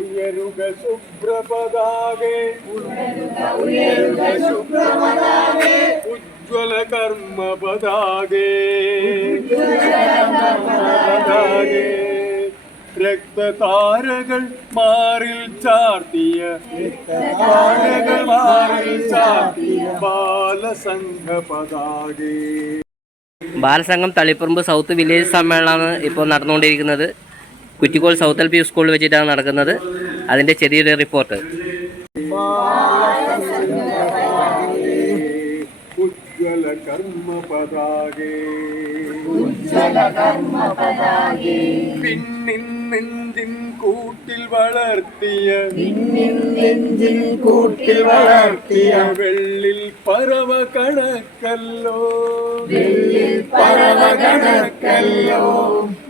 ഉയരുക ശുഭ്രപതാകെ ഉജ്ജ്വല കർമ്മ പതാകെ രക്തതാരകൾ മാറിൽ ചാർത്തിയ ബാലസംഘ പതാകെ. ബാലസംഘം തളിപ്പറമ്പ് സൗത്ത് വില്ലേജ് സമ്മേളനമാണ് ഇപ്പോൾ നടന്നുകൊണ്ടിരിക്കുന്നത്. കുറ്റിക്കോൾ സൗത്ത് LP സ്കൂളിൽ വെച്ചിട്ടാണ് നടക്കുന്നത്. അതിൻ്റെ ചെറിയൊരു റിപ്പോർട്ട്. ഉജ്ജ്വല കർമ്മ പതാകെ പിന്നിൻ നെഞ്ചിൻ കൂട്ടിൽ വളർത്തിയ വെള്ളിൽ പറവ കണക്കല്ലോ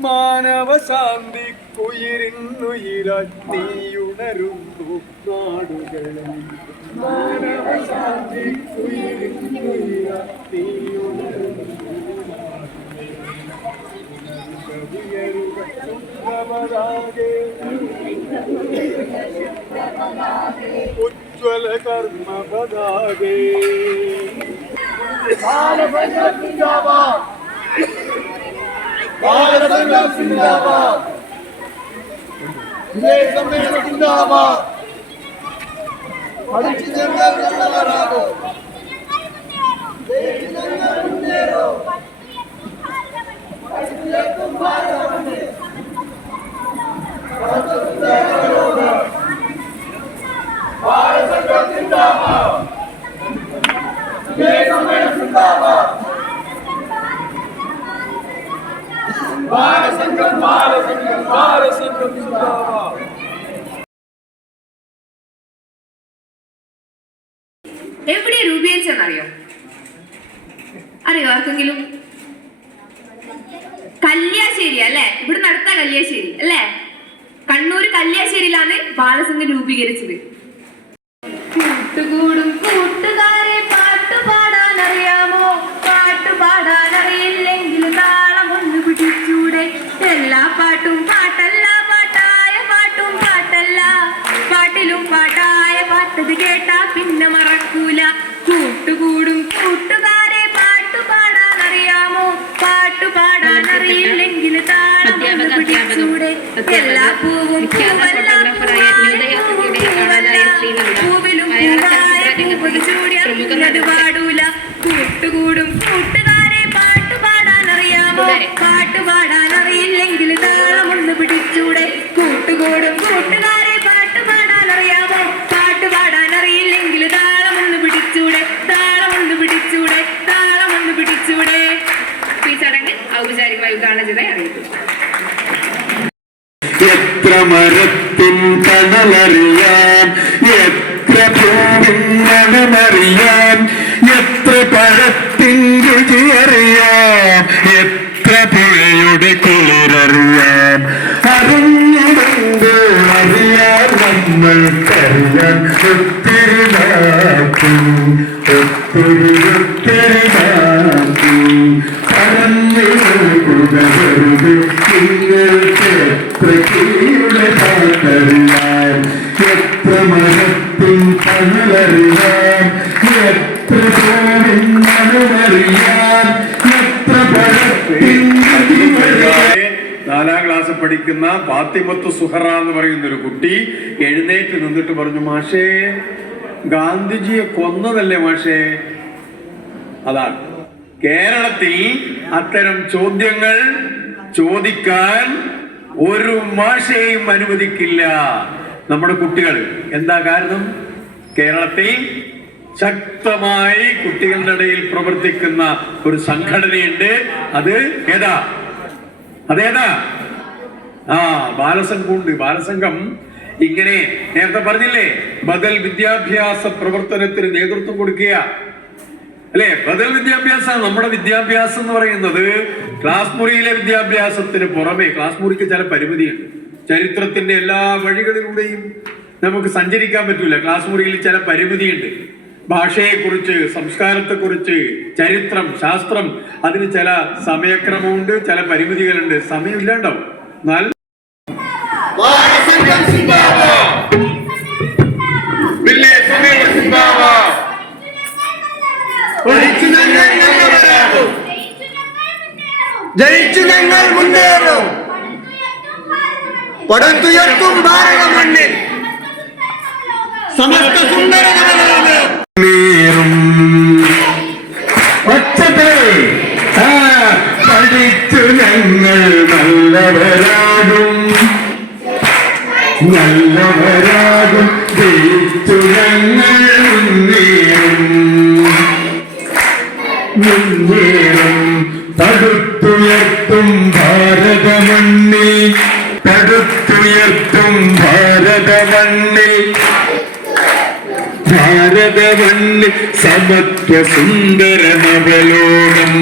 മാനവ ശാന്തി കുയിരിന്നുയിരായി നീയുണരുന്നു നാടുകളിൽ. മാനവ ശാന്തി കുയിരിന്നുയിരായി നീയുണരുന്നു ഉജ്ജ്വല കർമ്മ പതാകെ. ബാലസംഘം സിന്ദാബാദ്, ബാലസംഘം സിന്ദാബാദ്, വിജയ് സമ്മേളനം സിന്ദാബാദ്. പഠിച്ചു ഞങ്ങളാകോ മുന്നേറോ എവിടെ രൂപീകരിച്ചെന്നറിയോ? അറിയോ ആർക്കെങ്കിലും? കല്യാശ്ശേരി അല്ലെ? ഇവിടുന്ന് അടുത്ത കല്യാശ്ശേരി അല്ലെ? കണ്ണൂർ കല്യാശ്ശേരിയിലാണ് ബാലസംഘം രൂപീകരിച്ചത്. കൂട്ടുകൂടും കൂട്ടുകാരെ പാട്ടുപാടാൻ അറിയാമോ? പാട്ടുപാടാൻ അറിയില്ലെങ്കിൽ താളം ഒന്ന് പിടിച്ചൂടെ? എല്ലാ പാട്ടും പാട്ടല്ല, പാട്ടായ പാട്ടും പാട്ടല്ല. പാട്ടിലും പാട്ടായ പാട്ടത് കേട്ടാ പിന്നെ മറക്കൂല. കൂട്ടുകൂടും കൂട്ടുകാരെ പാട്ടുപാടാൻ അറിയാമോ? പാട്ടുപാടാൻ അറിയില്ലെങ്കിൽ താളം ഒന്ന് പിടിച്ചൂടെ? എല്ലാ പൂവും പൂവല്ല, പൂവിലും പൂവായ പൂവ് ചൂടിയത് പാടൂല. കൂട്ടുകൂടും കൂട്ടുകാരെ പാട്ടുപാടാൻ അറിയാമോ? പാട്ടുപാടാൻ അറിയില്ലെങ്കിൽ താളം ഒന്ന് പിടിച്ചൂടെ? കൂട്ടുകൂടും കൂട്ടുകാരെ പാട്ടുപാടാൻ അറിയാമോ? പാട്ടുപാടാൻ അറിയില്ലെങ്കിൽ താളം ഒന്ന് പിടിച്ചൂടെ? താളം ഒന്ന് പിടിച്ചൂടെ? താളം ഒന്ന് പിടിച്ചൂടെ? ഈ ചടങ്ങ് ഔപചാരികമായി ഉദ്ഘാടനം ചെയ്തായി അറിയിക്കും. എത്ര മരത്തിൻ തണലറിയാൻ, എത്ര പൂവിൻ മണമറിയാൻ, എത്ര പഴത്തിൻ രുചി അറിയാം, എത്ര പുഴയുടെ കുളിരറിയാം. അറിഞ്ഞിടണ്ട് അറിയാൻ നമ്മൾക്കറിയാൻ ഒത്തിരി നാട്ടി, ഒത്തിരി ഒത്തിരി നാട്ടി. പറഞ്ഞു കുതരുത് നിങ്ങൾക്ക് എത്ര കീഴുടെ പാട്ടറിയാൻ, എത്ര മരത്തിൻ തണലറിയാൻ, എത്ര പൂവിൻ മണമറിയാൻ, എത്ര പഴത്തിൻ നാലാം ക്ലാസ് പഠിക്കുന്ന ഫാത്തിമത്ത് സുഹറ എന്ന് പറയുന്ന ഒരു കുട്ടി എഴുന്നേറ്റ് നിന്നിട്ട് പറഞ്ഞു, മാഷേ ഗാന്ധിജിയെ കൊന്നതല്ലേ മാഷേ? അതാണ് കേരളത്തിൽ അത്തരം ചോദ്യങ്ങൾ ചോദിക്കാൻ ഒരു മാഷെയും അനുവദിക്കില്ല നമ്മുടെ കുട്ടികൾ. എന്താ കാരണം? കേരളത്തിൽ ശക്തമായി കുട്ടികളുടെ ഇടയിൽ പ്രവർത്തിക്കുന്ന ഒരു സംഘടനയുണ്ട്. അത് ഏതാ? അതേതാ? ബാലസംഘമുണ്ട്. ബാലസംഘം ഇങ്ങനെ നേരത്തെ പറഞ്ഞില്ലേ, ബദൽ വിദ്യാഭ്യാസ പ്രവർത്തനത്തിന് നേതൃത്വം കൊടുക്കുക അല്ലെ? ബദൽ വിദ്യാഭ്യാസം. നമ്മുടെ വിദ്യാഭ്യാസം എന്ന് പറയുന്നത് ക്ലാസ് മുറിയിലെ വിദ്യാഭ്യാസത്തിന് പുറമെ ക്ലാസ് മുറിക്ക് ചില പരിമിതിയുണ്ട്. ചരിത്രത്തിന്റെ എല്ലാ വഴികളിലൂടെയും നമുക്ക് സഞ്ചരിക്കാൻ പറ്റൂല. ക്ലാസ് മുറിയിൽ ചില പരിമിതിയുണ്ട്. ഭാഷയെക്കുറിച്ച്, സംസ്കാരത്തെക്കുറിച്ച്, ചരിത്രം, ശാസ്ത്രം, അതിന് ചില സമയക്രമമുണ്ട്, ചില പരിമിതികളുണ്ട്. സമയമില്ലാണ്ടാവും. എന്നാൽ പടുത്തുയർത്തും ഭാരത മണ്ണിൽ സമസ്ത സുന്ദര നേരും ഒച്ചത്തെ പഠിച്ചു ഞങ്ങൾ നല്ലവരാകും ജയിച്ചു ഞങ്ങൾ മുന്നേറും തടുത്തുയർത്തും ഭാരതമണ്ണിൽ ഭാരതമണ്ണിൽ സമത്വ സുന്ദര നവലോകം